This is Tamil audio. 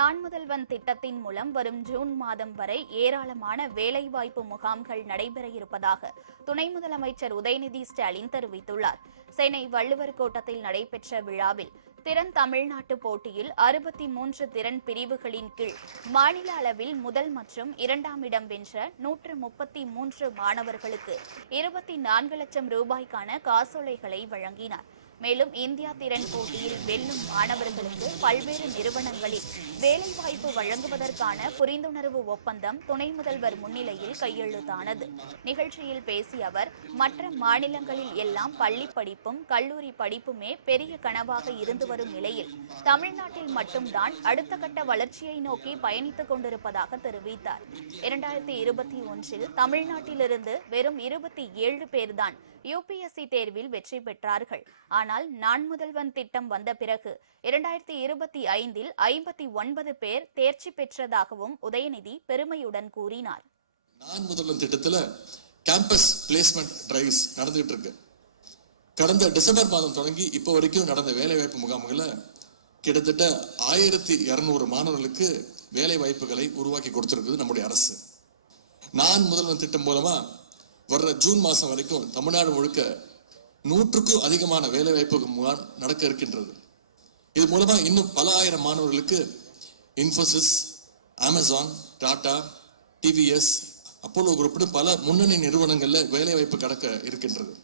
நான் முதல்வன் திட்டத்தின் மூலம் வரும் ஜூன் மாதம் வரை ஏராளமான வேலைவாய்ப்பு முகாம்கள் நடைபெற இருப்பதாக துணை முதலமைச்சர் உதயநிதி ஸ்டாலின் தெரிவித்துள்ளார். சென்னை வள்ளுவர் கோட்டத்தில் நடைபெற்ற விழாவில் திறன் தமிழ்நாட்டு போட்டியில் 63 திறன் பிரிவுகளின் கீழ் மாநில அளவில் முதல் மற்றும் இரண்டாம் இடம் வென்ற 133 மாணவர்களுக்கு 24 லட்சம் ரூபாய்க்கான காசோலைகளை வழங்கினார். மேலும் இந்தியா திறன் போட்டியில் வெல்லும் மாணவர்களுக்கு பல்வேறு நிறுவனங்களில் வேலைவாய்ப்பு வழங்குவதற்கான புரிந்துணர்வு ஒப்பந்தம் துணை முதல்வர் முன்னிலையில் கையெழுத்தானது. நிகழ்ச்சியில் பேசிய அவர், மற்ற மாநிலங்களில் எல்லாம் பள்ளி படிப்பும் கல்லூரி படிப்புமே பெரிய கனவாக இருந்து வரும் நிலையில் தமிழ்நாட்டில் மட்டும்தான் அடுத்த கட்ட வளர்ச்சியை நோக்கி பயணித்துக் கொண்டிருப்பதாக தெரிவித்தார். 2021 தமிழ்நாட்டிலிருந்து வெறும் 27 பேர்தான் UPSC தேர்வில் வெற்றி பெற்றார்கள். ஆனால் நான் முதல்வன் திட்டம் வந்த பிறகு 2025 59 பேர் தேர்ச்சி பெற்றதாகவும் உதயநிதி பெருமையுடன் கூறினார். நான் முதல்வன் திட்டத்துல கேம்பஸ் பிளேஸ்மெண்ட் டிரைவ்ஸ் நடந்துகிட்டு இருக்கு. கடந்த டிசம்பர் மாதம் தொடங்கி இப்போ வரைக்கும் நடந்த வேலைவாய்ப்பு முகாம்களை கிட்டத்தட்ட 1200 மாணவர்களுக்கு வேலை வாய்ப்புகளை உருவாக்கி கொடுத்திருக்குது நம்முடைய அரசு. நான் முதல்வன் திட்டம் மூலமா வர்ற ஜூன் மாசம் வரைக்கும் தமிழ்நாடு முழுக்க 100க்கும் அதிகமான வேலை வாய்ப்பு முகாம் நடக்க இருக்கின்றது. இது மூலமா இன்னும் பல ஆயிரம் மாணவர்களுக்கு Infosys, Amazon, Tata, TVS, Apollo குரூப்னு பல முன்னணி நிறுவனங்கள்ல வேலை வாய்ப்பு கடக்க இருக்கின்றது.